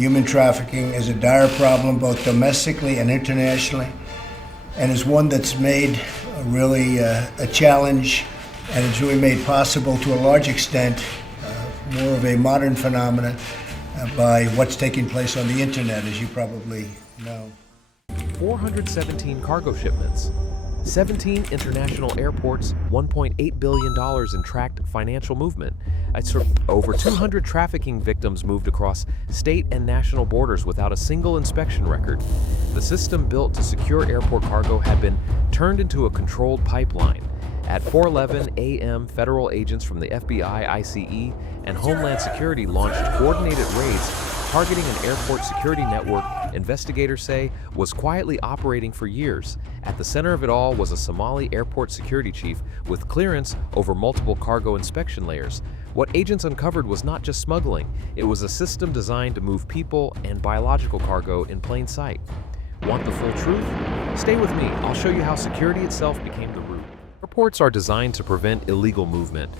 Human trafficking is a dire problem both domestically and internationally, and is one that's made really a challenge, and it's really made possible to a large extent more of a modern phenomenon by what's taking place on the internet, as you probably know. 417 cargo shipments, 17 international airports, $1.8 billion in tracked financial movement. Over 200 trafficking victims moved across state and national borders without a single inspection record. The system built to secure airport cargo had been turned into a controlled pipeline. At 4:11 a.m., federal agents from the FBI, ICE, and Homeland Security launched coordinated raids targeting an airport security network investigators say was quietly operating for years. At the center of it all was a Somali airport security chief with clearance over multiple cargo inspection layers. What agents uncovered was not just smuggling, it was a system designed to move people and biological cargo in plain sight. Want the full truth? Stay with me, I'll show you how security itself became the root. Airports are designed to prevent illegal movement.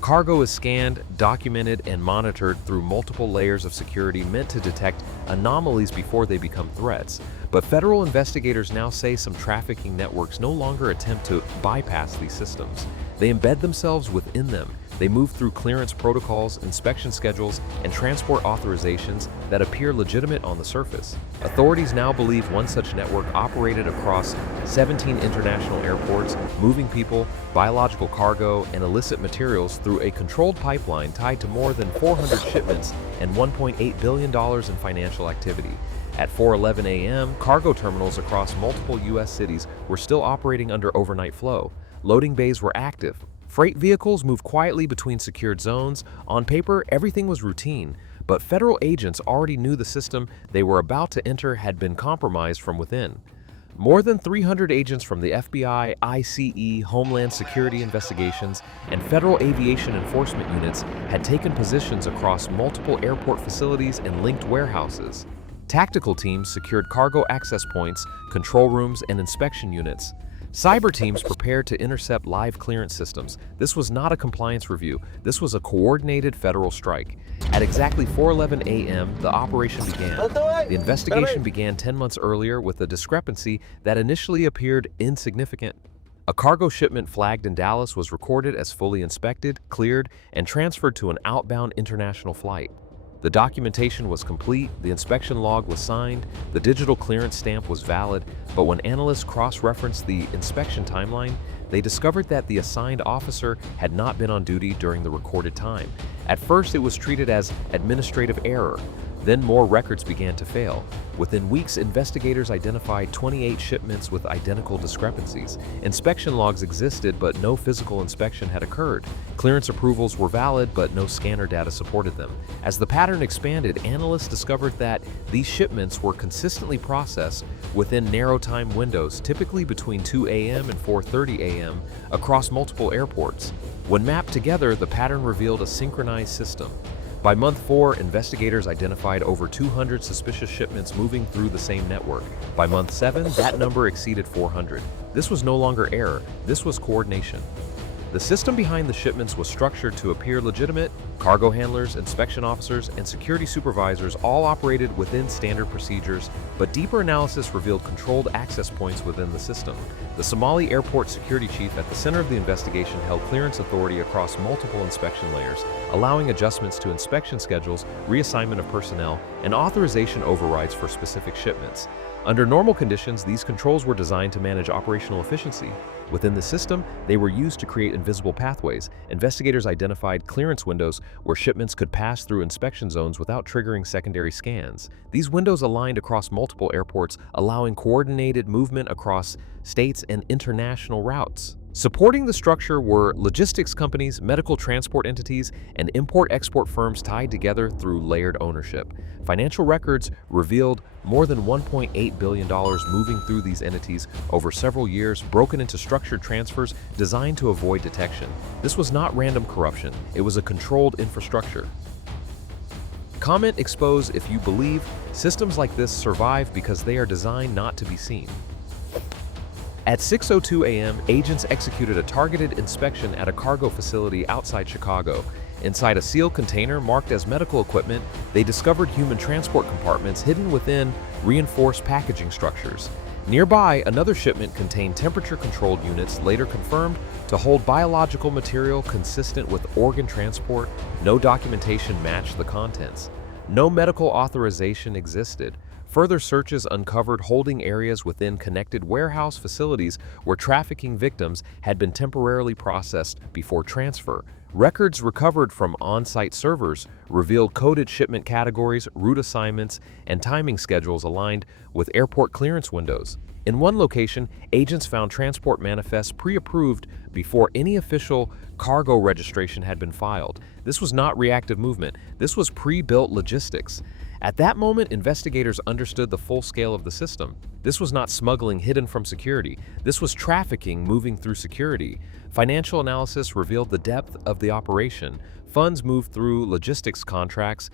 Cargo is scanned, documented, and monitored through multiple layers of security meant to detect anomalies before they become threats. But federal investigators now say some trafficking networks no longer attempt to bypass these systems. They embed themselves within them. They move through clearance protocols, inspection schedules, and transport authorizations that appear legitimate on the surface. Authorities now believe one such network operated across 17 international airports, moving people, biological cargo, and illicit materials through a controlled pipeline tied to more than 400 shipments and $1.8 billion in financial activity. At 4:11 a.m., cargo terminals across multiple U.S. cities were still operating under overnight flow. Loading bays were active. Freight vehicles moved quietly between secured zones. On paper, everything was routine, but federal agents already knew the system they were about to enter had been compromised from within. More than 300 agents from the FBI, ICE, Homeland Security Investigations, and Federal Aviation Enforcement units had taken positions across multiple airport facilities and linked warehouses. Tactical teams secured cargo access points, control rooms, and inspection units. Cyber teams prepared to intercept live clearance systems. This was not a compliance review. This was a coordinated federal strike. At exactly 4:11 a.m., the operation began. The investigation began 10 months earlier with a discrepancy that initially appeared insignificant. A cargo shipment flagged in Dallas was recorded as fully inspected, cleared, and transferred to an outbound international flight. The documentation was complete, the inspection log was signed, the digital clearance stamp was valid, but when analysts cross-referenced the inspection timeline, they discovered that the assigned officer had not been on duty during the recorded time. At first, it was treated as administrative error. Then more records began to fail. Within weeks, investigators identified 28 shipments with identical discrepancies. Inspection logs existed, but no physical inspection had occurred. Clearance approvals were valid, but no scanner data supported them. As the pattern expanded, analysts discovered that these shipments were consistently processed within narrow time windows, typically between 2 a.m. and 4:30 a.m. across multiple airports. When mapped together, the pattern revealed a synchronized system. By month 4, investigators identified over 200 suspicious shipments moving through the same network. By month 7, that number exceeded 400. This was no longer error, this was coordination. The system behind the shipments was structured to appear legitimate. Cargo handlers, inspection officers, and security supervisors all operated within standard procedures, but deeper analysis revealed controlled access points within the system. The Somali airport security chief at the center of the investigation held clearance authority across multiple inspection layers, allowing adjustments to inspection schedules, reassignment of personnel, and authorization overrides for specific shipments. Under normal conditions, these controls were designed to manage operational efficiency. Within the system, they were used to create invisible pathways. Investigators identified clearance windows where shipments could pass through inspection zones without triggering secondary scans. These windows aligned across multiple airports, allowing coordinated movement across states and international routes. Supporting the structure were logistics companies, medical transport entities, and import-export firms tied together through layered ownership. Financial records revealed more than $1.8 billion moving through these entities over several years, broken into structured transfers designed to avoid detection. This was not random corruption, it was a controlled infrastructure. Comment expose if you believe systems like this survive because they are designed not to be seen. At 6:02 a.m., agents executed a targeted inspection at a cargo facility outside Chicago. Inside a sealed container marked as medical equipment, they discovered human transport compartments hidden within reinforced packaging structures. Nearby, another shipment contained temperature-controlled units later confirmed to hold biological material consistent with organ transport. No documentation matched the contents. No medical authorization existed. Further searches uncovered holding areas within connected warehouse facilities where trafficking victims had been temporarily processed before transfer. Records recovered from on-site servers revealed coded shipment categories, route assignments, and timing schedules aligned with airport clearance windows. In one location, agents found transport manifests pre-approved before any official cargo registration had been filed. This was not reactive movement. This was pre-built logistics. At that moment, investigators understood the full scale of the system. This was not smuggling hidden from security. This was trafficking moving through security. Financial analysis revealed the depth of the operation. Funds moved through logistics contracts,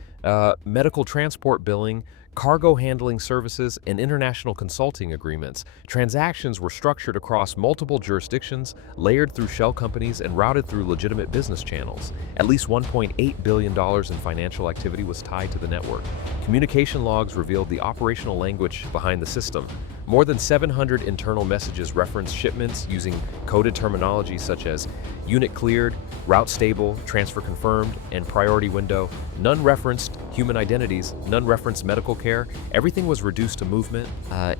medical transport billing, cargo handling services, and international consulting agreements. Transactions were structured across multiple jurisdictions, layered through shell companies, and routed through legitimate business channels. At least $1.8 billion in financial activity was tied to the network. Communication logs revealed the operational language behind the system. More than 700 internal messages referenced shipments using coded terminology such as unit cleared, route stable, transfer confirmed, and priority window. None referenced human identities, none referenced medical care. Everything was reduced to movement.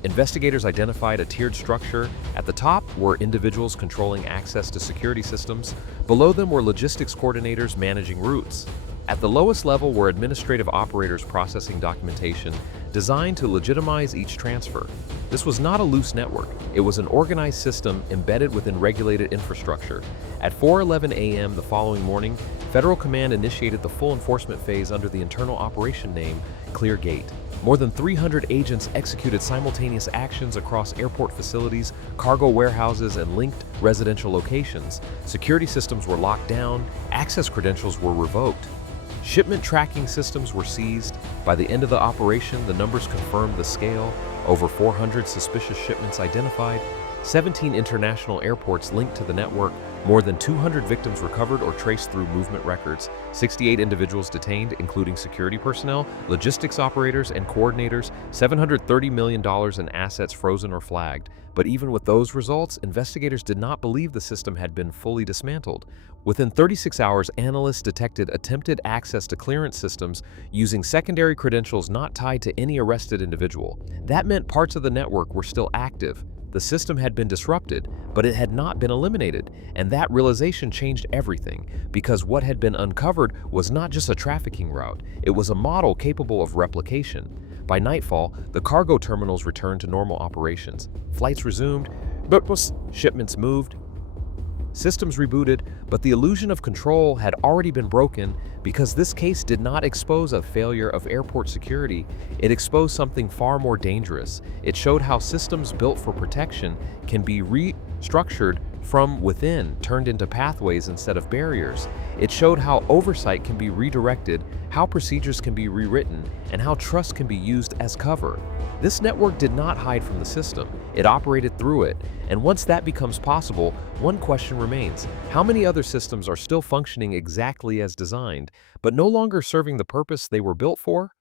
Investigators identified a tiered structure. At the top were individuals controlling access to security systems. Below them were logistics coordinators managing routes. At the lowest level were administrative operators processing documentation designed to legitimize each transfer. This was not a loose network. It was an organized system embedded within regulated infrastructure. At 4:11 a.m. the following morning, Federal Command initiated the full enforcement phase under the internal operation name Clear Gate. More than 300 agents executed simultaneous actions across airport facilities, cargo warehouses, and linked residential locations. Security systems were locked down, access credentials were revoked. Shipment tracking systems were seized. By the end of the operation, the numbers confirmed the scale. Over 400 suspicious shipments identified, 17 international airports linked to the network, more than 200 victims recovered or traced through movement records, 68 individuals detained, including security personnel, logistics operators, and coordinators, $730 million in assets frozen or flagged. But even with those results, investigators did not believe the system had been fully dismantled. Within 36 hours, analysts detected attempted access to clearance systems using secondary credentials not tied to any arrested individual. That meant parts of the network were still active. The system had been disrupted, but it had not been eliminated, and that realization changed everything, because what had been uncovered was not just a trafficking route, it was a model capable of replication. By nightfall, the cargo terminals returned to normal operations. Flights resumed, shipments moved, systems rebooted, but the illusion of control had already been broken because this case did not expose a failure of airport security. It exposed something far more dangerous. It showed how systems built for protection can be restructured from within, turned into pathways instead of barriers. It showed how oversight can be redirected, how procedures can be rewritten, and how trust can be used as cover. This network did not hide from the system. It operated through it. And once that becomes possible, one question remains. How many other systems are still functioning exactly as designed, but no longer serving the purpose they were built for?